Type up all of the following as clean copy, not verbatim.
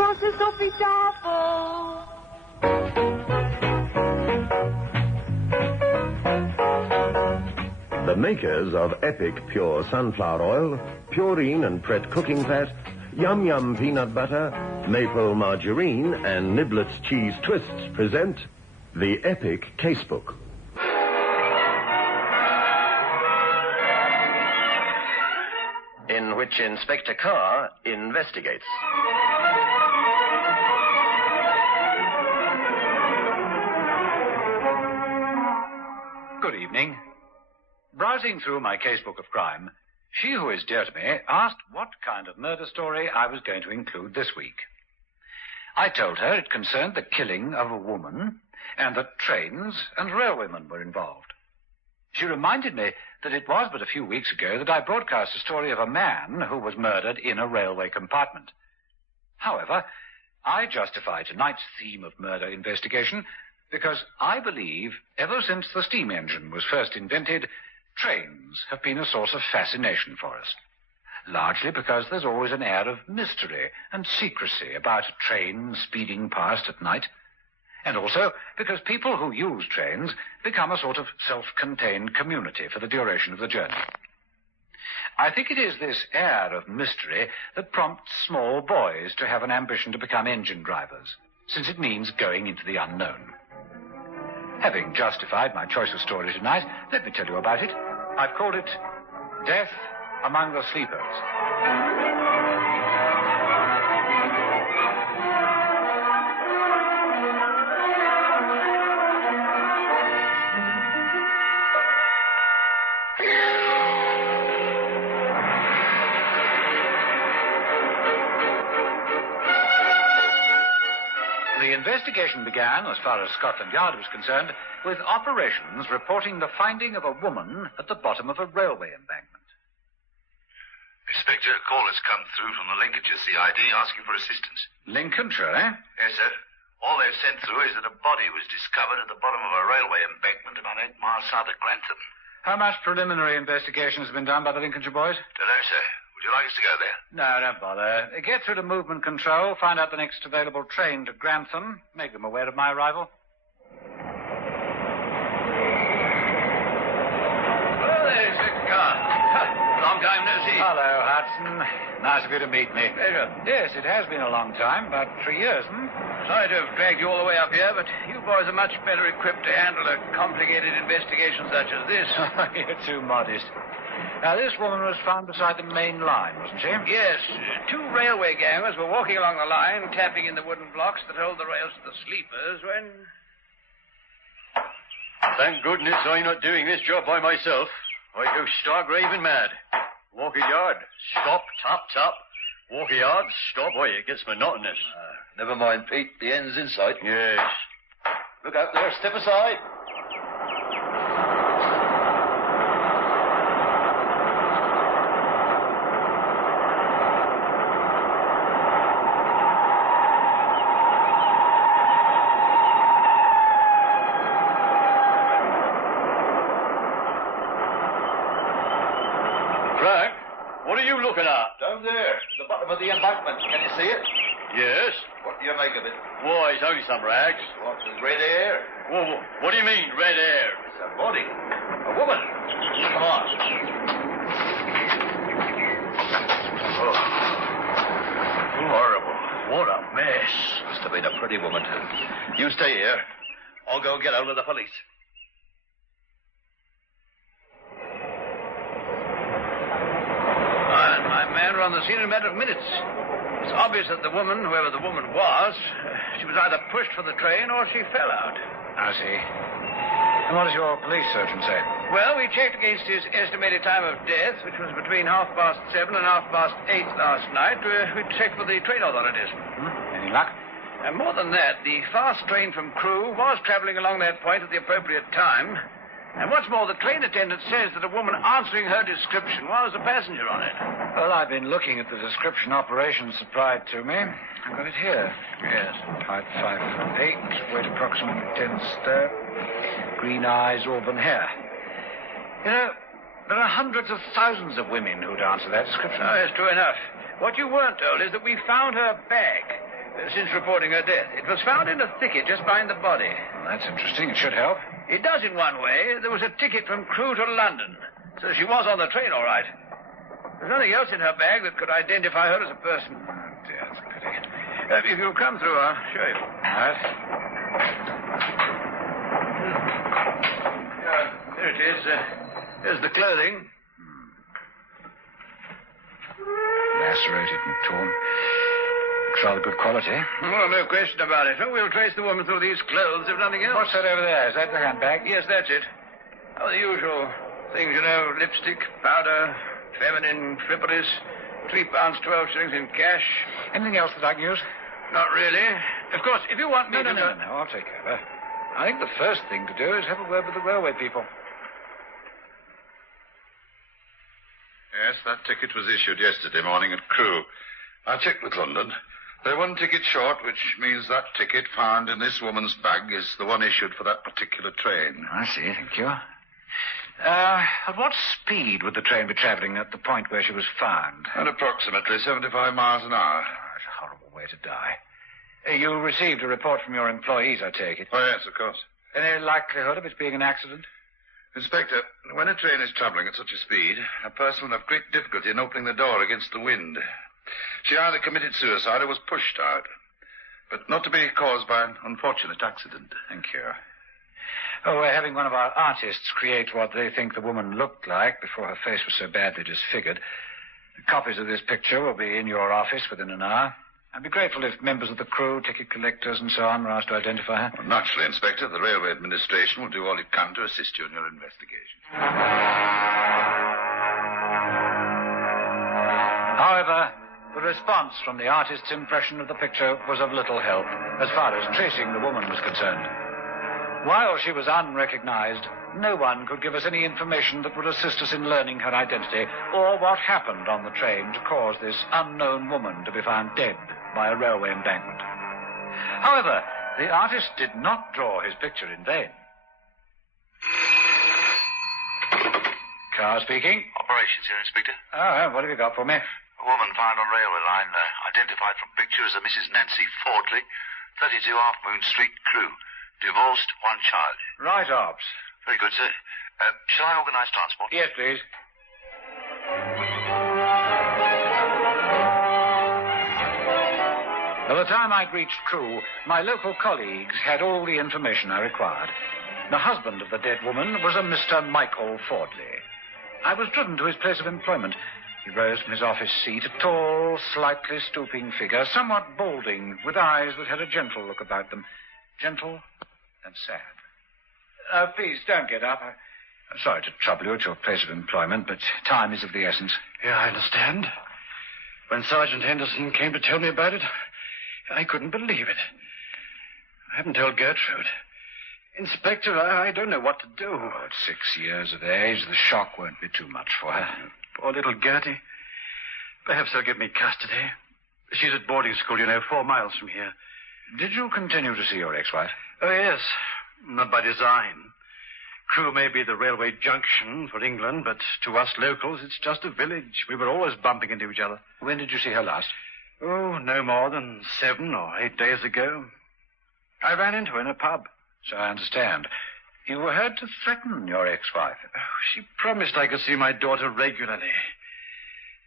Große Sophie-Tafel. The makers of Epic Pure Sunflower Oil, Purine and Pret Cooking Fat, Yum Yum Peanut Butter, Maple Margarine, and Niblets Cheese Twists present the Epic Casebook. In which Inspector Carr investigates. Good evening. Browsing through my casebook of crime, she who is dear to me asked what kind of murder story I was going to include this week. I told her it concerned the killing of a woman and that trains and railwaymen were involved. She reminded me that it was but a few weeks ago that I broadcast a story of a man who was murdered in a railway compartment. However, I justify tonight's theme of murder investigation because I believe ever since the steam engine was first invented, trains have been a source of fascination for us. Largely because there's always an air of mystery and secrecy about a train speeding past at night. And also because people who use trains become a sort of self-contained community for the duration of the journey. I think it is this air of mystery that prompts small boys to have an ambition to become engine drivers, since it means going into the unknown. Having justified my choice of story tonight, let me tell you about it. I've called it Death Among the Sleepers. The investigation began, as far as Scotland Yard was concerned, with operations reporting the finding of a woman at the bottom of a railway embankment. Inspector, a call has come through from the Lincolnshire CID asking for assistance. Lincolnshire, eh? Yes, sir. All they've sent through is that a body was discovered at the bottom of a railway embankment about 8 miles south of Grantham. How much preliminary investigation has been done by the Lincolnshire boys? Don't know, sir. Would you like us to go there? No, don't bother. Get through to movement control, find out the next available train to Grantham, make them aware of my arrival. Hello there, Inspector Carr. Long time no see. Hello, Hudson. Nice of you to meet me. Pleasure. Yes, it has been a long time, about 3 years, Sorry to have dragged you all the way up here, but you boys are much better equipped to handle a complicated investigation such as this. You're too modest. Now, this woman was found beside the main line, wasn't she? Yes, 2 railway gangers were walking along the line, tapping in the wooden blocks that hold the rails to the sleepers when... Thank goodness I'm not doing this job by myself. I go stark raving mad. Walk a yard, stop, tap, tap. Walk a yard, stop. Boy, it gets monotonous. Never mind, Pete. The end's in sight. Yes. Look out there. Step aside. Frank, what are you looking at? Down there, the bottom of the embankment. Can you see it? Yes. What do you make of it? Why, it's only some rags. What, there's red hair? Whoa, what do you mean, red hair? It's a body. A woman. Come on. Oh. Horrible. What a mess. Must have been a pretty woman, too. You stay here. I'll go get out of the police. And my man were on the scene in a matter of minutes. It's obvious that the woman, whoever the woman was, she was either pushed for the train or she fell out. I see. And what does your police surgeon say? Well, we checked against his estimated time of death, which was between 7:30 and 8:30 last night. We checked with the train authorities. Any luck? And more than that, the fast train from Crewe was traveling along that point at the appropriate time. And what's more, the train attendant says that a woman answering her description was a passenger on it. Well, I've been looking at the description operations supplied to me. I've got it here. Yes. Height 5'8", weight approximately 10 stone, green eyes, auburn hair. You know, there are hundreds of thousands of women who'd answer that description. Oh, yes, true enough. What you weren't told is that we found her bag. since reporting her death. It was found in a thicket just behind the body. Well, that's interesting. It should help. It does in one way. There was a ticket from Crewe to London, so she was on the train, all right. There's nothing else in her bag that could identify her as a person. Oh, dear, that's a pity. If you'll come through, I'll show you. All right. There it is. There's the clothing. Lacerated and torn. Looks rather good quality. Well, no question about it. Oh, we'll trace the woman through these clothes, if nothing else. What's that over there? Is that the handbag? Yes, that's it. Oh, the usual things, you know. Lipstick, powder, feminine fripperies, £3, 12 shillings in cash. Anything else that I can use? Not really. Of course, if you want me No, I'll take care of her. I think the first thing to do is have a word with the railway people. Yes, that ticket was issued yesterday morning at Crewe. I checked with London. They're one ticket short, which means that ticket found in this woman's bag is the one issued for that particular train. I see, thank you. At what speed would the train be travelling at the point where she was found? At approximately 75 miles an hour. Oh, it's a horrible way to die. You received a report from your employees, I take it. Oh, yes, of course. Any likelihood of it being an accident? Inspector, when a train is travelling at such a speed, a person will have great difficulty in opening the door against the wind. She either committed suicide or was pushed out, but not to be caused by an unfortunate accident. Thank you. Oh, we're having one of our artists create what they think the woman looked like before her face was so badly disfigured. Copies of this picture will be in your office within an hour. I'd be grateful if members of the crew, ticket collectors, and so on were asked to identify her. Well, naturally, Inspector, the Railway Administration will do all it can to assist you in your investigation. However, the response from the artist's impression of the picture was of little help as far as tracing the woman was concerned. While she was unrecognized, no one could give us any information that would assist us in learning her identity or what happened on the train to cause this unknown woman to be found dead by a railway embankment. However, the artist did not draw his picture in vain. Carr speaking. Operations here, Inspector. Oh, what have you got for me? A woman found on railway line, identified from picture as a Mrs. Nancy Fordley, 32 Half Moon Street, Crewe. Divorced, one child. Right, Ops. Very good, sir. Shall I organise transport? Yes, please. By the time I'd reached Crewe, my local colleagues had all the information I required. The husband of the dead woman was a Mr. Michael Fordley. I was driven to his place of employment. He rose from his office seat, a tall, slightly stooping figure, somewhat balding, with eyes that had a gentle look about them. Gentle and sad. Please, don't get up. I'm sorry to trouble you at your place of employment, but time is of the essence. Yeah, I understand. When Sergeant Henderson came to tell me about it, I couldn't believe it. I haven't told Gertrude. Inspector, I don't know what to do. Oh, at 6 years of age, the shock won't be too much for her. Poor little Gertie. Perhaps they'll give me custody. She's at boarding school, 4 miles from here. Did you continue to see your ex-wife? Oh, yes. Not by design. Crewe may be the railway junction for England, but to us locals, it's just a village. We were always bumping into each other. When did you see her last? Oh, no more than 7 or 8 days ago. I ran into her in a pub. So I understand. You were heard to threaten your ex-wife. Oh, she promised I could see my daughter regularly.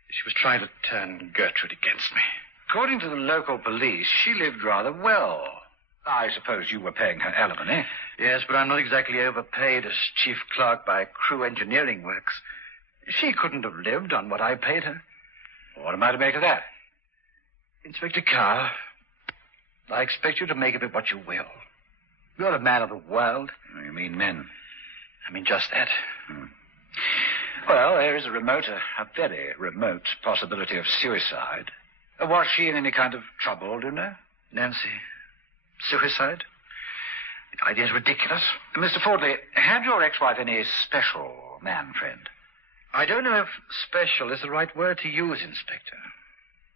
She was trying to turn Gertrude against me. According to the local police, she lived rather well. I suppose you were paying her alimony. Yes, but I'm not exactly overpaid as chief clerk by Crewe Engineering Works. She couldn't have lived on what I paid her. What am I to make of that? Inspector Carr, I expect you to make of it what you will. You're a man of the world. You mean men? I mean just that. Well, there is a very remote possibility of suicide. Was she in any kind of trouble, do you know? Nancy, suicide? The idea's ridiculous. Mr. Fordley, had your ex-wife any special man friend? I don't know if special is the right word to use, Inspector.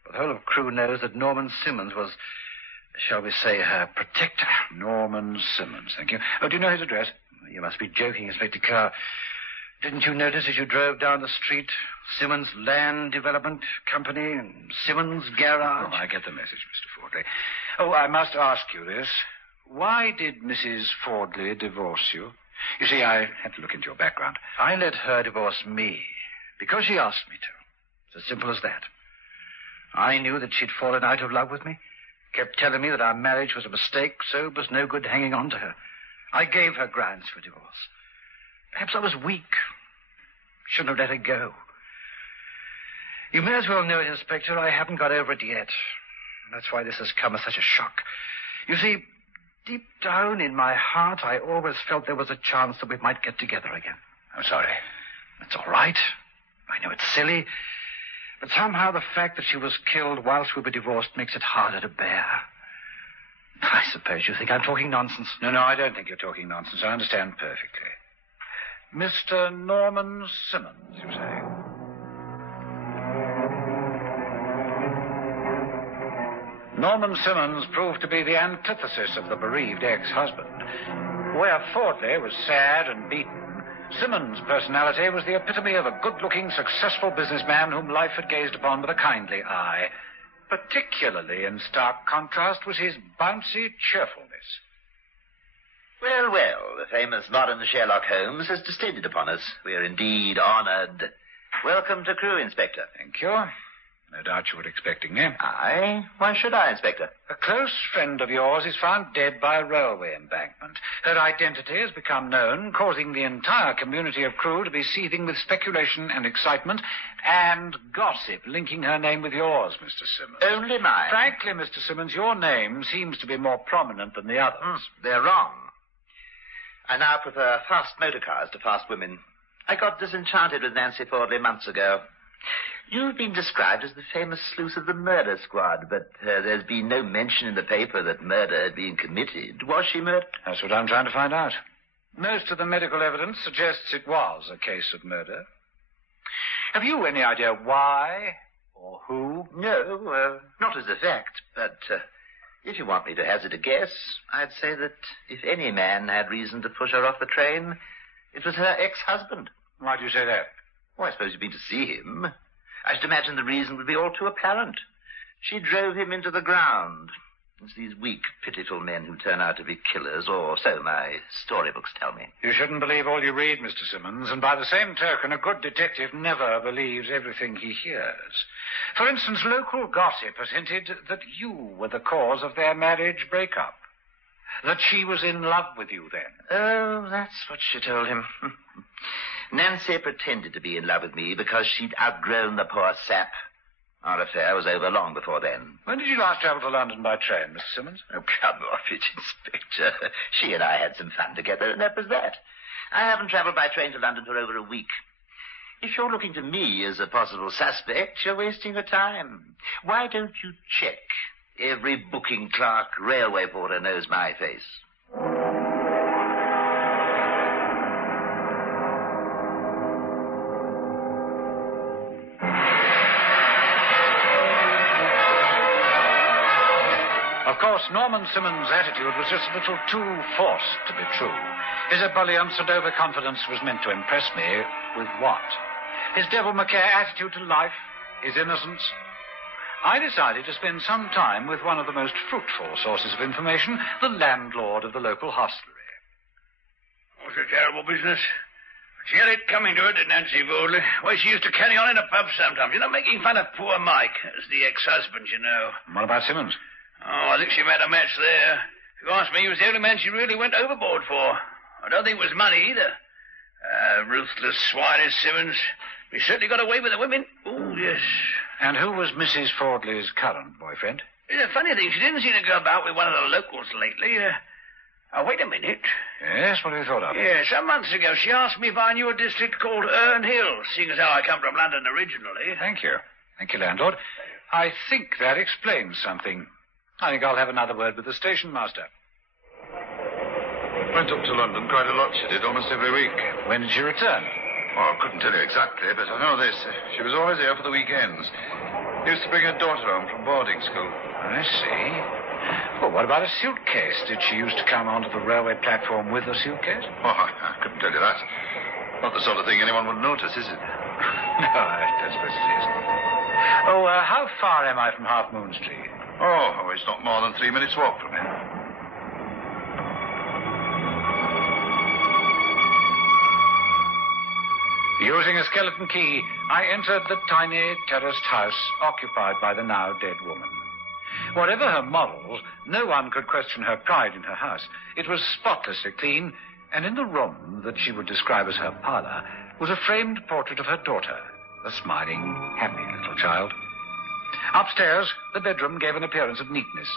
But the whole of Crewe knows that Norman Simmons was, shall we say, her protector. Norman Simmons, thank you. Oh, do you know his address? You must be joking, Inspector Carr. Didn't you notice as you drove down the street, Simmons Land Development Company and Simmons Garage? Oh, I get the message, Mr. Fordley. Oh, I must ask you this. Why did Mrs. Fordley divorce you? You see, I had to look into your background. I let her divorce me because she asked me to. It's as simple as that. I knew that she'd fallen out of love with me, kept telling me that our marriage was a mistake, so it was no good hanging on to her. I gave her grounds for divorce. Perhaps I was weak. Shouldn't have let her go. You may as well know it, Inspector. I haven't got over it yet. That's why this has come as such a shock. You see, deep down in my heart, I always felt there was a chance that we might get together again. I'm sorry. That's all right. I know it's silly, but somehow the fact that she was killed whilst we were divorced makes it harder to bear. I suppose you think I'm talking nonsense. No, I don't think you're talking nonsense. I understand perfectly. Mr. Norman Simmons, you say? Norman Simmons proved to be the antithesis of the bereaved ex-husband. Where Fordley was sad and beaten, Simmons' personality was the epitome of a good-looking, successful businessman whom life had gazed upon with a kindly eye. Particularly in stark contrast was his bouncy cheerfulness. Well, the famous modern Sherlock Holmes has descended upon us. We are indeed honored. Welcome to Crewe, Inspector. Thank you. No doubt you were expecting me. Aye? Why should I, Inspector? A close friend of yours is found dead by a railway embankment. Her identity has become known, causing the entire community of Crewe to be seething with speculation and excitement and gossip linking her name with yours, Mr. Simmons. Only mine? Frankly, Mr. Simmons, your name seems to be more prominent than the others. They're wrong. I now prefer fast motor cars to fast women. I got disenchanted with Nancy Fordley months ago. You've been described as the famous sleuth of the murder squad, but there's been no mention in the paper that murder had been committed. Was she murdered? That's what I'm trying to find out. Most of the medical evidence suggests it was a case of murder. Have you any idea why or who? No, not as a fact, but if you want me to hazard a guess, I'd say that if any man had reason to push her off the train, it was her ex-husband. Why do you say that? Well, I suppose you've been to see him. I should imagine the reason would be all too apparent. She drove him into the ground. It's these weak, pitiful men who turn out to be killers, or so my storybooks tell me. You shouldn't believe all you read, Mr. Simmons, and by the same token, a good detective never believes everything he hears. For instance, local gossip has hinted that you were the cause of their marriage breakup. That she was in love with you then. Oh, that's what she told him. Nancy pretended to be in love with me because she'd outgrown the poor sap. Our affair was over long before then. When did you last travel to London by train, Mr. Simmons? Oh, come off it, Inspector. She and I had some fun together, and that was that. I haven't traveled by train to London for over a week. If you're looking to me as a possible suspect, you're wasting your time. Why don't you check? Every booking clerk, railway porter knows my face. Of course, Norman Simmons' attitude was just a little too forced to be true. His ebullience and overconfidence was meant to impress me. With what? His devil-may-care attitude to life, his innocence. I decided to spend some time with one of the most fruitful sources of information, the landlord of the local hostelry. It was a terrible business. She had it coming to her, did Nancy Fordley. Why, she used to carry on in a pub sometimes, making fun of poor Mike, as the ex-husband, What about Simmons? Oh, I think she made a match there. If you ask me, he was the only man she really went overboard for. I don't think it was money either. Ruthless swine is Simmons. He certainly got away with the women. Oh, yes. And who was Mrs. Fordley's current boyfriend? It's a funny thing. She didn't seem to go about with one of the locals lately. Wait a minute. Yes, what have you thought of? Yeah, some months ago, she asked me if I knew a district called Herne Hill, seeing as how I come from London originally. Thank you. Thank you, landlord. I think that explains something. I think I'll have another word with the station master. Went up to London quite a lot, she did, almost every week. When did she return? Oh, I couldn't tell you exactly, but I know this. She was always here for the weekends. Used to bring her daughter home from boarding school. I see. Well, what about a suitcase? Did she used to come onto the railway platform with a suitcase? Oh, I couldn't tell you that. Not the sort of thing anyone would notice, is it? No, I don't suppose it is. Oh, how far am I from Half Moon Street? Oh, it's not more than 3 minutes' walk from here. Using a skeleton key, I entered the tiny terraced house occupied by the now dead woman. Whatever her morals, no one could question her pride in her house. It was spotlessly clean, and in the room that she would describe as her parlor was a framed portrait of her daughter, a smiling, happy little child. Upstairs, the bedroom gave an appearance of neatness.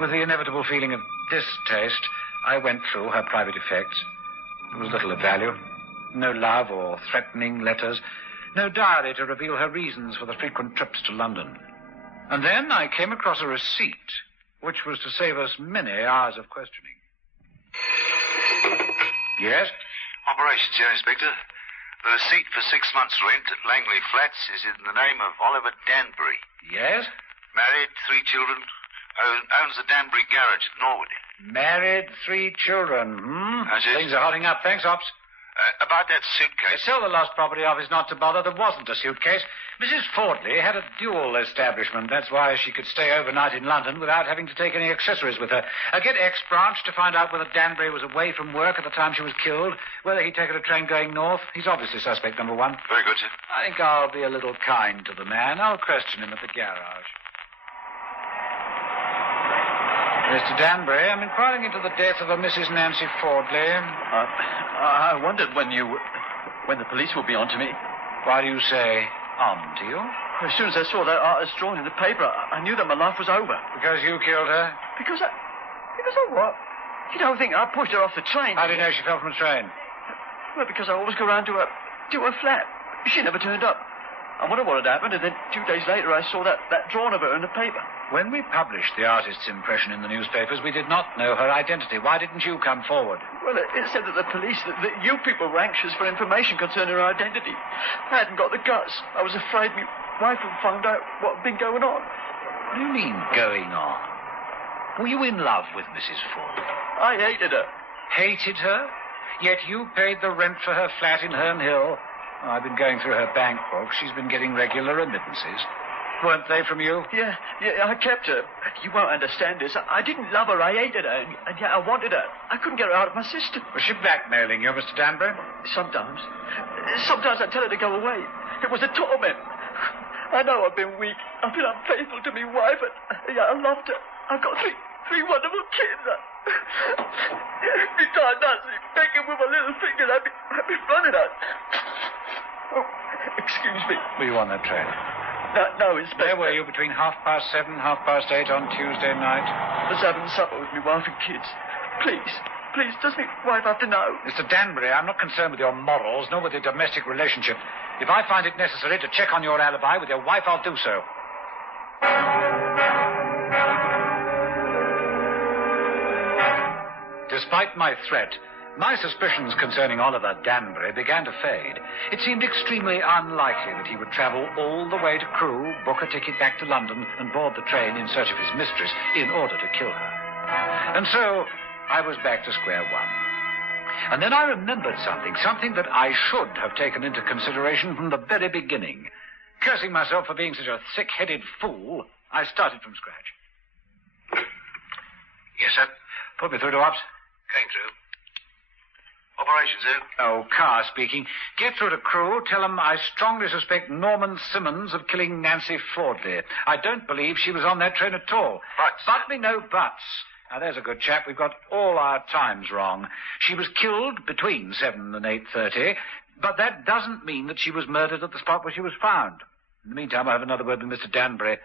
With the inevitable feeling of distaste, I went through her private effects. There was little of value. No love or threatening letters. No diary to reveal her reasons for the frequent trips to London. And then I came across a receipt, which was to save us many hours of questioning. Yes? Operations here, Inspector. The receipt for 6 months' rent at Langley Flats is in the name of Oliver Danbury. Yes? Married, 3 children, owns the Danbury garage at Norwood. Married, 3 children. That's it. Things are hotting up. Thanks, Ops. About that suitcase. Tell the lost property office not to bother. There wasn't a suitcase. Mrs. Fordley had a dual establishment. That's why she could stay overnight in London without having to take any accessories with her. Get X branch to find out whether Danbury was away from work at the time she was killed, whether he'd taken a train going north. He's obviously suspect number 1. Very good, sir. I think I'll be a little kind to the man. I'll question him at the garage. Mr. Danbury, I'm inquiring into the death of a Mrs. Nancy Fordley. I wondered when the police would be on to me. Why do you say on to you? As soon as I saw that artist drawing in the paper, I knew that my life was over. Because you killed her? Because I what? You don't think I pushed her off the train? How do you know she fell from the train? Well, because I always go round to her flat. She never turned up. I wondered what had happened, and then 2 days later I saw that drawing of her in the paper. When we published the artist's impression in the newspapers, we did not know her identity. Why didn't you come forward? Well, it said that the police, that you people were anxious for information concerning her identity. I hadn't got the guts. I was afraid my wife would find out what had been going on. What do you mean, going on? Were you in love with Mrs. Ford? I hated her. Hated her? Yet you paid the rent for her flat in Herne Hill. I've been going through her bank book. She's been getting regular remittances. Weren't they from you? Yeah, I kept her. You won't understand this. I didn't love her. I hated her, and yet I wanted her. I couldn't get her out of my system. Was she blackmailing you, Mr. Danbury? Sometimes. Sometimes I tell her to go away. It was a torment. I know I've been weak. I've been unfaithful to my wife, and yet I loved her. I've got three wonderful kids. Every time Nancy begging with my little fingers, I'd be running out. Oh, excuse me. Were you on that train? No, Inspector. Where were you between 7:30, 8:30 on Tuesday night? I was having supper with my wife and kids. Please, does my wife have to know? Mr. Danbury, I'm not concerned with your morals, nor with your domestic relationship. If I find it necessary to check on your alibi with your wife, I'll do so. Despite my threat, my suspicions concerning Oliver Danbury began to fade. It seemed extremely unlikely that he would travel all the way to Crewe, book a ticket back to London, and board the train in search of his mistress in order to kill her. And so I was back to square one. And then I remembered something that I should have taken into consideration from the very beginning. Cursing myself for being such a thick-headed fool, I started from scratch. Yes, sir. Put me through to Ops. Going through. Operations, sir. Oh, Carr speaking. Get through to Crewe. Tell them I strongly suspect Norman Simmons of killing Nancy Fordley. I don't believe she was on that train at all. But me no buts. Now, there's a good chap. We've got all our times wrong. She was killed between 7 and 8:30, but that doesn't mean that she was murdered at the spot where she was found. In the meantime, I have another word with Mr. Danbury.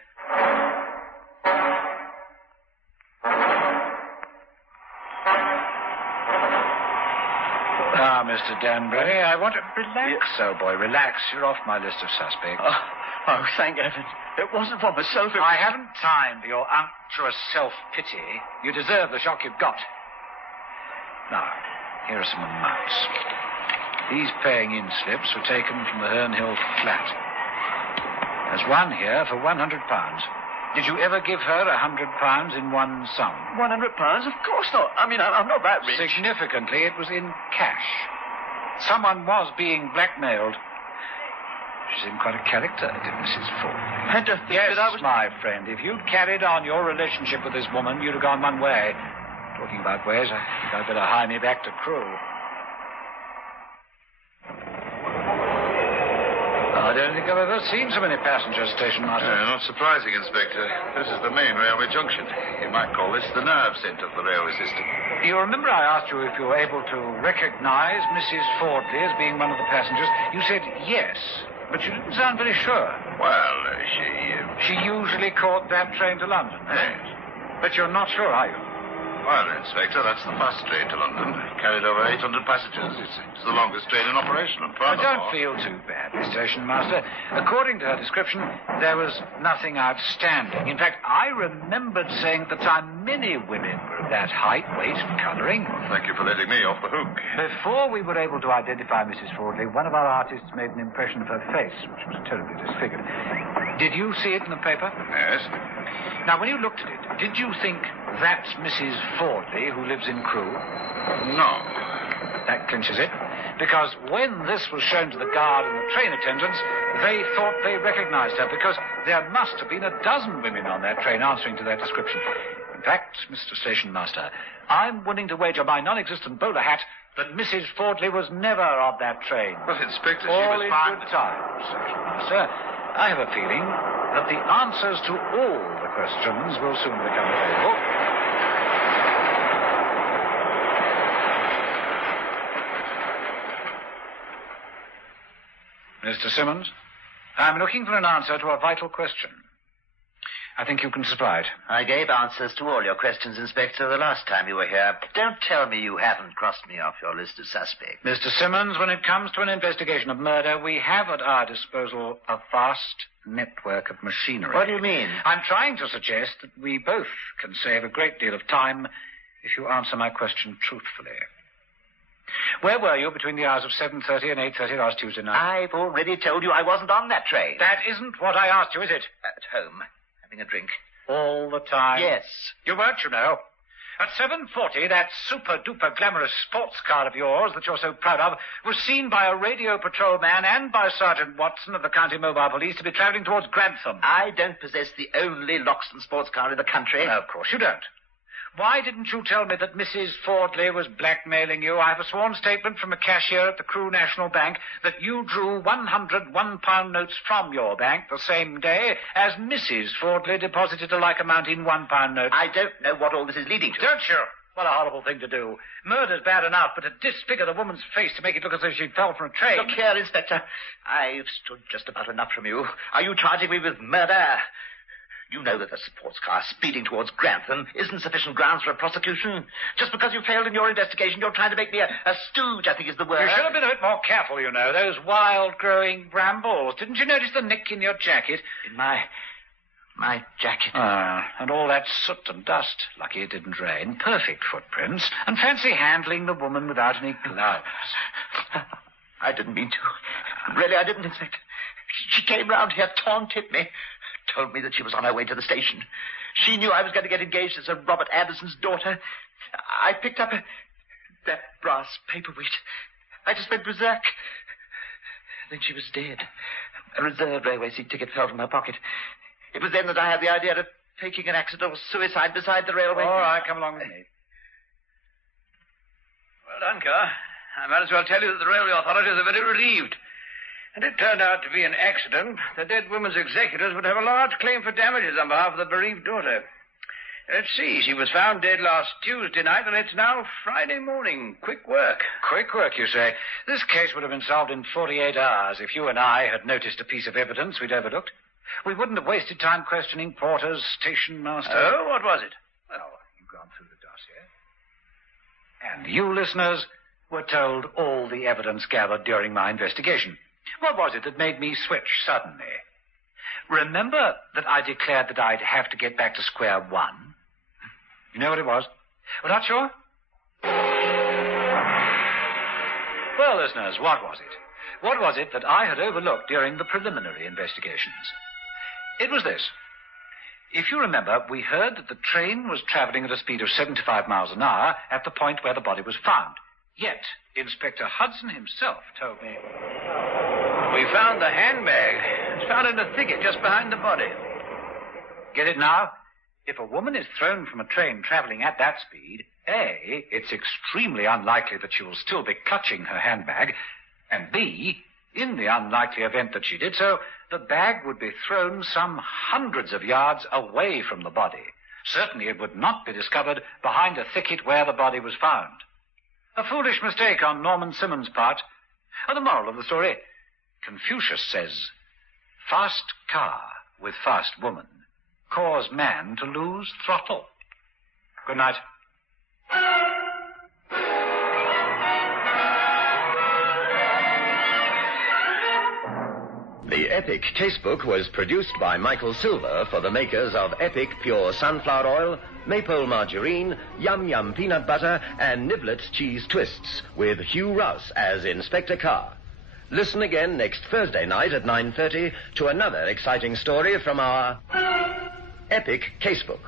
Now, Mr. Danbury, I want to... Relax, old boy, relax. You're off my list of suspects. Oh, thank heaven. It wasn't for myself. I haven't time for your unctuous self-pity. You deserve the shock you've got. Now, here are some amounts. These paying-in slips were taken from the Herne Hill flat. There's one here for £100. Did you ever give her £100 in one sum? £100? Of course not. I mean, I'm not that rich. Significantly, it was in cash. Someone was being blackmailed. She seemed quite a character, did Mrs. Fordley. And to think Yes, that I was... my friend, if you'd carried on your relationship with this woman, you'd have gone one way. Talking about ways, I think I'd better hie me back to Crewe. I don't think I've ever seen so many passengers, Station Master. Not surprising, Inspector. This is the main railway junction. You might call this the nerve centre of the railway system. You remember I asked you if you were able to recognize Mrs. Fordley as being one of the passengers? You said yes, but you didn't sound very sure. Well, She usually caught that train to London, eh? Yes. But you're not sure, are you? Well, Inspector, that's the fast train to London. Carried over 800 passengers. It's the longest train in operation. And I don't feel too bad, Station Master. According to her description, there was nothing outstanding. In fact, I remembered saying at the time many women were of that height, weight, and colouring. Thank you for letting me off the hook. Before we were able to identify Mrs. Fordley, one of our artists made an impression of her face, which was terribly disfigured. Did you see it in the paper? Yes. Now, when you looked at it, did you think that's Mrs. Fordley who lives in Crewe? No. That clinches it. Because when this was shown to the guard and the train attendants, they thought they recognized her because there must have been a dozen women on that train answering to that description. In fact, Mr. Station Master, I'm willing to wager my non-existent bowler hat that Mrs. Fordley was never on that train. But, Inspector, she All was in fine. good time, Station Master. I have a feeling that the answers to all the questions will soon become available. Mr. Simmons, I'm looking for an answer to a vital question. I think you can supply it. I gave answers to all your questions, Inspector, the last time you were here. Don't tell me you haven't crossed me off your list of suspects. Mr. Simmons, when it comes to an investigation of murder, we have at our disposal a vast network of machinery. What do you mean? I'm trying to suggest that we both can save a great deal of time if you answer my question truthfully. Where were you between the hours of 7:30 and 8:30 last Tuesday night? I've already told you I wasn't on that train. That isn't what I asked you, is it? At home, having a drink. All the time? Yes. You weren't, you know. At 7:40, that super-duper glamorous sports car of yours that you're so proud of was seen by a radio patrolman and by Sergeant Watson of the County Mobile Police to be travelling towards Grantham. I don't possess the only Loxton sports car in the country. No, of course you don't. Why didn't you tell me that Mrs. Fordley was blackmailing you? I have a sworn statement from a cashier at the Crewe National Bank that you drew 100 £1 notes from your bank the same day as Mrs. Fordley deposited a like amount in £1 notes. I don't know what all this is leading to. Don't you? What a horrible thing to do. Murder's bad enough, but to disfigure the woman's face to make it look as though she fell from a train. Look here, Inspector. I've stood just about enough from you. Are you charging me with murder? You know that the sports car speeding towards Grantham isn't sufficient grounds for a prosecution. Just because you failed in your investigation, you're trying to make me a stooge, I think is the word. You should have been a bit more careful, you know. Those wild-growing brambles. Didn't you notice the nick in your jacket? In my jacket. And all that soot and dust. Lucky it didn't rain. Perfect footprints. And fancy handling the woman without any gloves. I didn't mean to. Really, I didn't, Inspector. She came round here, taunted me. Told me that she was on her way to the station. She knew I was going to get engaged as Sir Robert Anderson's daughter. I picked up that brass paperweight. I just went berserk. Then she was dead. A reserved railway seat ticket fell from her pocket. It was then that I had the idea of faking an accidental suicide beside the railway. All right, come along with me. Well done, Carr. I might as well tell you that the railway authorities are very relieved. And it turned out to be an accident. The dead woman's executors would have a large claim for damages on behalf of the bereaved daughter. Let's see, she was found dead last Tuesday night, and it's now Friday morning. Quick work. Quick work, you say? This case would have been solved in 48 hours if you and I had noticed a piece of evidence we'd overlooked. We wouldn't have wasted time questioning porters, station master. Oh, what was it? Well, you've gone through the dossier. And you, listeners, were told all the evidence gathered during my investigation. What was it that made me switch suddenly? Remember that I declared that I'd have to get back to square one? You know what it was? Well, not sure? Well, listeners, what was it? What was it that I had overlooked during the preliminary investigations? It was this. If you remember, we heard that the train was traveling at a speed of 75 miles an hour at the point where the body was found. Yet, Inspector Hudson himself told me... We found the handbag. It's found in a thicket just behind the body. Get it now? If a woman is thrown from a train traveling at that speed, A, it's extremely unlikely that she will still be clutching her handbag, and B, in the unlikely event that she did so, the bag would be thrown some hundreds of yards away from the body. Certainly it would not be discovered behind a thicket where the body was found. A foolish mistake on Norman Simmons' part. The moral of the story, Confucius says, fast car with fast woman cause man to lose throttle. Good night. The Epic Casebook was produced by Michael Silver for the makers of Epic Pure Sunflower Oil, Maple Margarine, Yum Yum Peanut Butter, and Niblets Cheese Twists, with Hugh Rouse as Inspector Carr. Listen again next Thursday night at 9:30 to another exciting story from our Epic Casebook.